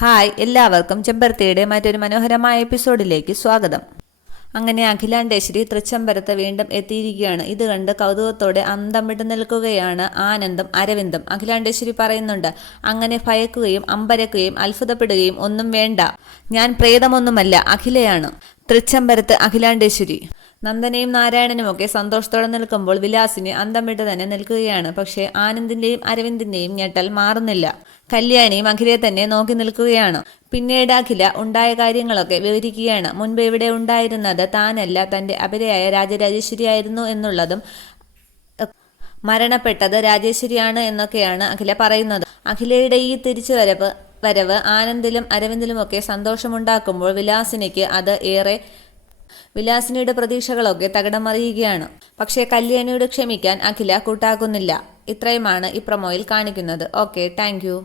Hi, എല്ലാവർക്കും ചെമ്പരത്തിയുടെ മറ്റൊരു മനോഹരമായ എപ്പിസോഡിലേക്ക് സ്വാഗതം. അങ്ങനെ അഖിലാണ്ടേശ്വരി തൃച്ചംബരത്ത് വീണ്ടും എത്തിയിരിക്കുകയാണ്. ഇത് കണ്ട് കൗതുകത്തോടെ അന്തം വിട്ടു നിൽക്കുകയാണ് ആനന്ദും അരവിന്ദും. അഖിലാണ്ടേശ്വരി പറയുന്നുണ്ട്, അങ്ങനെ ഭയക്കുകയും അമ്പരക്കുകയും അത്ഭുതപ്പെടുകയും ഒന്നും വേണ്ട. ഞാൻ പ്രേതമൊന്നുമല്ല, അഖിലയാണ്. തൃച്ചംബരത്ത് അഖിലാണ്ടേശ്വരി. നന്ദനയും നാരായണനുമൊക്കെ സന്തോഷത്തോടെ നിൽക്കുമ്പോൾ വിലാസിനി അന്തം വിട്ട് തന്നെ നിൽക്കുകയാണ്. പക്ഷേ ആനന്ദിന്റെയും അരവിന്ദിന്റെയും ഞെട്ടൽ മാറുന്നില്ല. കല്യാണിയും അഖിലയെ തന്നെ നോക്കി നിൽക്കുകയാണ്. പിന്നീട് അഖില ഉണ്ടായ കാര്യങ്ങളൊക്കെ വിവരിക്കുകയാണ്. മുൻപ് ഇവിടെ ഉണ്ടായിരുന്നത് താനല്ല, തന്റെ അപരയായ രാജരാജേശ്വരിയായിരുന്നു എന്നുള്ളതും മരണപ്പെട്ടത് രാജേശ്വരിയാണ് എന്നൊക്കെയാണ് അഖില പറയുന്നത്. അഖിലയുടെ ഈ വരവ് ആനന്ദിലും അരവിന്ദിലുമൊക്കെ സന്തോഷമുണ്ടാക്കുമ്പോൾ വിലാസിനിയുടെ പ്രതീക്ഷകളൊക്കെ തകിടം മറിയുകയാണ്. പക്ഷേ കല്യാണിയോട് ക്ഷമിക്കാൻ അഖില കൂട്ടാക്കുന്നില്ല. ഇത്രയുമാണ് ഈ പ്രൊമോയിൽ കാണിക്കുന്നത്. Okay, thank you.